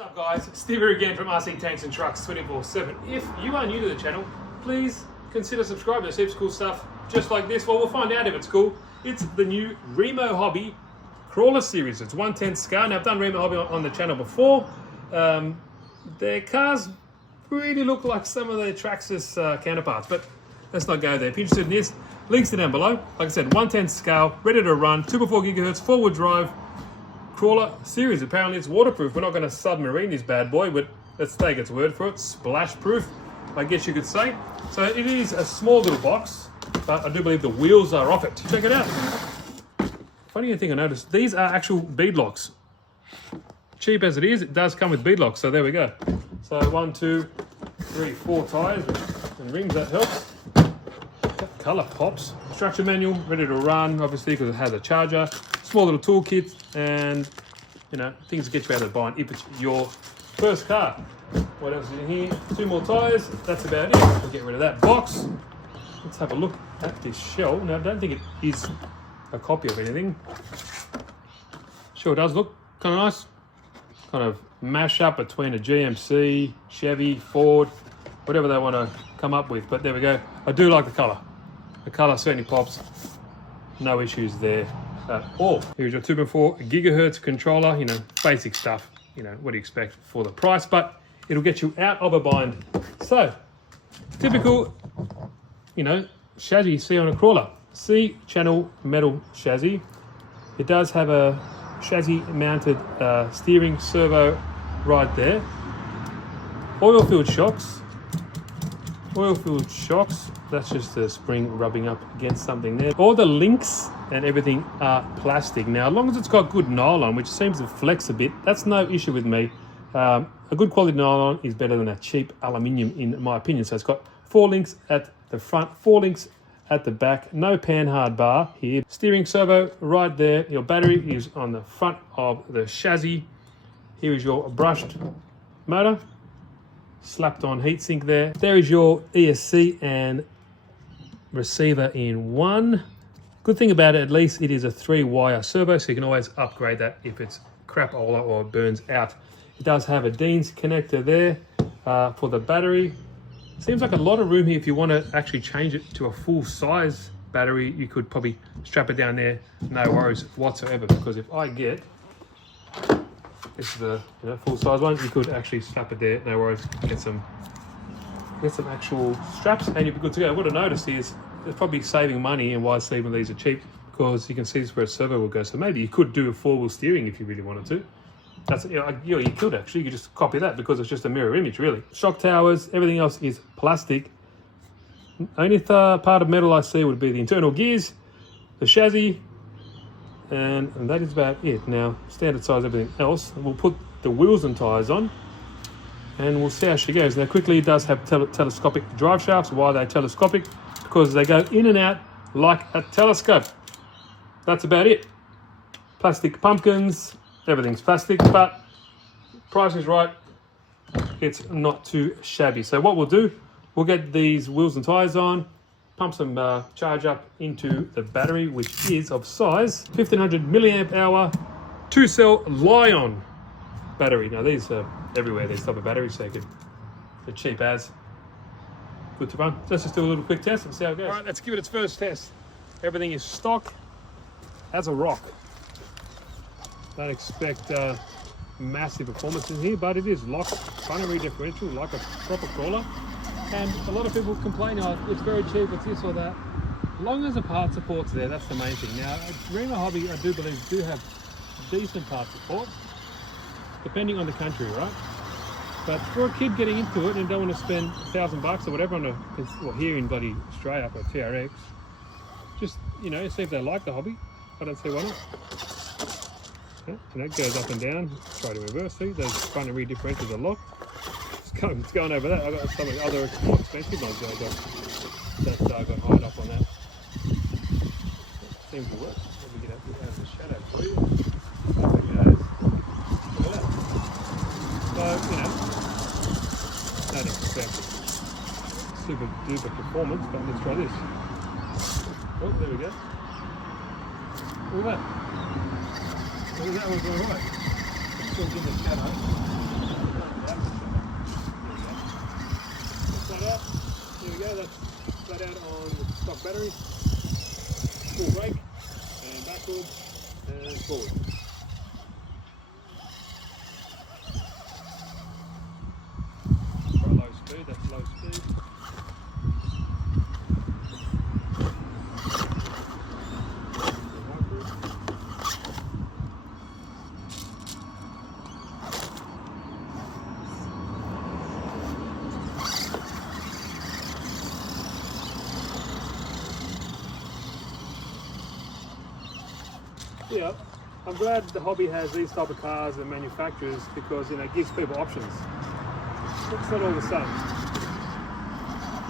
What's up guys, Steve here again from RC Tanks and Trucks 24/7. If you are new to the channel, please consider subscribing. There's heaps of cool stuff just like this. Well, we'll find out if it's cool. It's the new Remo Hobby Crawler series. It's 1/10 scale. Now I've done Remo Hobby on the channel before. Their cars really look like some of their Traxxas counterparts, but let's not go there. If you're interested in this, links are down below. Like I said, 1/10 scale, ready to run, 2x4 gigahertz, 4-wheel drive, crawler series. Apparently it's waterproof. We're not going to submarine this bad boy, but let's take its word for it. Splash proof, I guess you could say. So it is a small little box, but I do believe the wheels are off it. Check it out. Funny thing I noticed, these are actual bead locks. Cheap as it is, it does come with bead locks. So there we go. So 1, 2, 3, 4 tires and rings, that helps. That colour pops. Instruction manual, ready to run, obviously, because it has a charger. Small little toolkit, and you know, things to get you out of the bind if it's your first car. What else is in here? 2 more tires. That's about it. We'll get rid of that box. Let's have a look at this shell. Now, I don't think it is a copy of anything. Sure, it does look kind of nice. Kind of mash up between a GMC, Chevy, Ford, whatever they want to come up with. But there we go. I do like the colour. The colour certainly pops. No issues there at all. Here's your 2x4 gigahertz controller. You know, basic stuff. You know, what do you expect for the price? But it'll get you out of a bind. So, typical, you know, chassis you see on a crawler. C-channel metal chassis. It does have a chassis mounted steering servo right there. Oil filled shocks. Oil filled shocks. That's just the spring rubbing up against something there. All the links and everything are plastic. Now, as long as it's got good nylon, which seems to flex a bit, that's no issue with me. A good quality nylon is better than a cheap aluminium in my opinion. So it's got 4 links at the front, 4 links at the back, no panhard bar here. Steering servo right there. Your battery is on the front of the chassis. Here is your brushed motor, slapped on heatsink there. There is your ESC and receiver in one. Good thing about it, at least it is a 3-wire servo, so you can always upgrade that if it's crapola or it burns out. It does have a Dean's connector there for the battery. Seems like a lot of room here. If you want to actually change it to a full size battery, you could probably strap it down there, no worries whatsoever. Because if I get, this is the full size one, you could actually strap it there, no worries. Get some actual straps, and you'll be good to go. What I noticed is it's probably saving money, and why sleeping these are cheap, because you can see this where a servo will go. So maybe you could do a 4-wheel steering if you really wanted to. That's, you could actually, you could just copy that because it's just a mirror image really. Shock towers, everything else is plastic. Only part of metal I see would be the internal gears, the chassis, and that is about it. Now, standard size everything else. We'll put the wheels and tires on and we'll see how she goes. Now quickly, it does have telescopic drive shafts. Why are they telescopic? Because they go in and out like a telescope. That's about it. Plastic pumpkins. Everything's plastic, but price is right. It's not too shabby. So what we'll do, we'll get these wheels and tires on, pump some charge up into the battery, which is of size 1500 milliamp hour 2-cell Li-ion battery. Now these are everywhere, these type of batteries, so they're cheap as. Good to run. So let's just do a little quick test and see how it goes. All right, let's give it its first test. Everything is stock as a rock. Don't expect massive performance in here, but it is locked binary differential like a proper crawler. And a lot of people complain, oh, it's very cheap, it's this or that. As long as the part support's there, that's the main thing. Now, at Remo Hobby, I do believe, do have decent part support, depending on the country, right? But for a kid getting into it and don't want to spend $1,000 or whatever on well, here in bloody Australia for a TRX, just, see if they like the hobby. I don't see why not. And that goes up and down. Try to reverse. See, those front and rear differentials are locked. It's going over that. I got some of the other more expensive ones that I got hide up on that. Seems to work. Let me get out of the shadow for you. There it goes. Look at that. So, don't expect super duper performance, but let's try this. Oh, there we go. Look at that. That one's all right. It's still in the shadow. straight out on the stock battery, full brake, and backwards, and forward. Try low speed, that's low speed. Yeah, I'm glad the hobby has these type of cars and manufacturers because it gives people options. It's not all the same.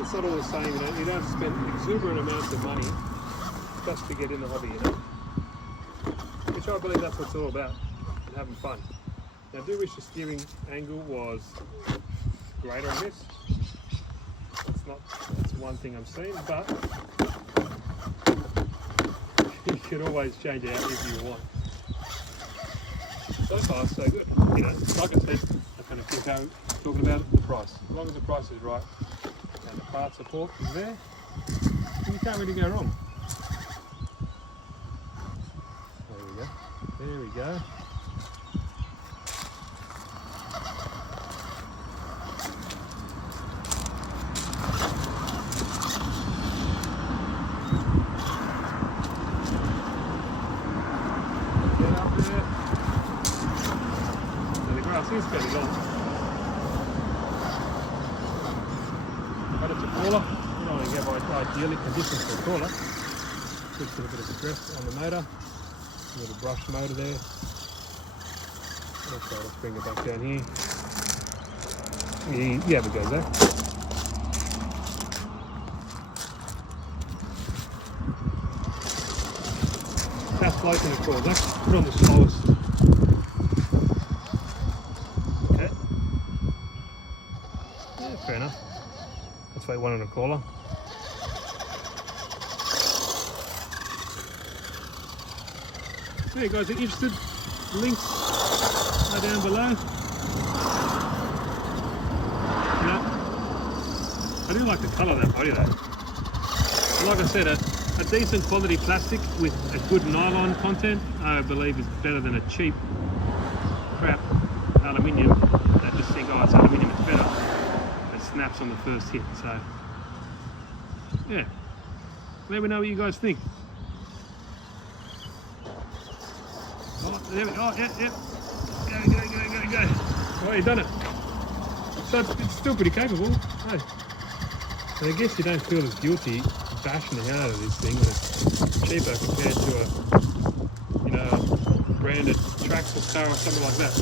It's not all the same. You don't have to spend exuberant amounts of money just to get in the hobby, Which I believe that's what it's all about, and having fun. Now, I do wish the steering angle was greater on this. That's one thing I'm seeing, but you can always change it out if you want. So far, so good. Like I said, I'm going to keep talking about the price. As long as the price is right and the part support is there, you can't really go wrong. There we go. There we go. It's fairly long. But it's a crawler. You don't want to get ideally conditions for a crawler. Just a bit of stress on the motor. A little brush motor there. Okay, let's bring it back down here. Yeah, it goes there. Fast float in the crawler. Let's put on the slowest. Fair enough. That's what you want on a crawler. So yeah, guys, if you're interested, links are down below. I do like the colour of that body though. And like I said, a decent quality plastic with a good nylon content, I believe is better than a cheap crap aluminium that just think, oh, it's aluminium, it's better. Snaps on the first hit, so yeah, let me know what you guys think. Oh, there we go. Oh, yeah, go. Oh, you've done it. So it's still pretty capable. Hey. And I guess you don't feel as guilty bashing the hell out of this thing when it's cheaper compared to a branded Traxxas car or something like that.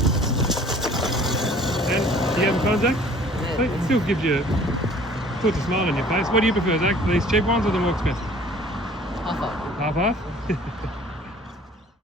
And you having fun, Zach? It still gives you, puts a smile on your face. What do you prefer, Zach? These cheap ones or the more expensive? Half-half. Half-half?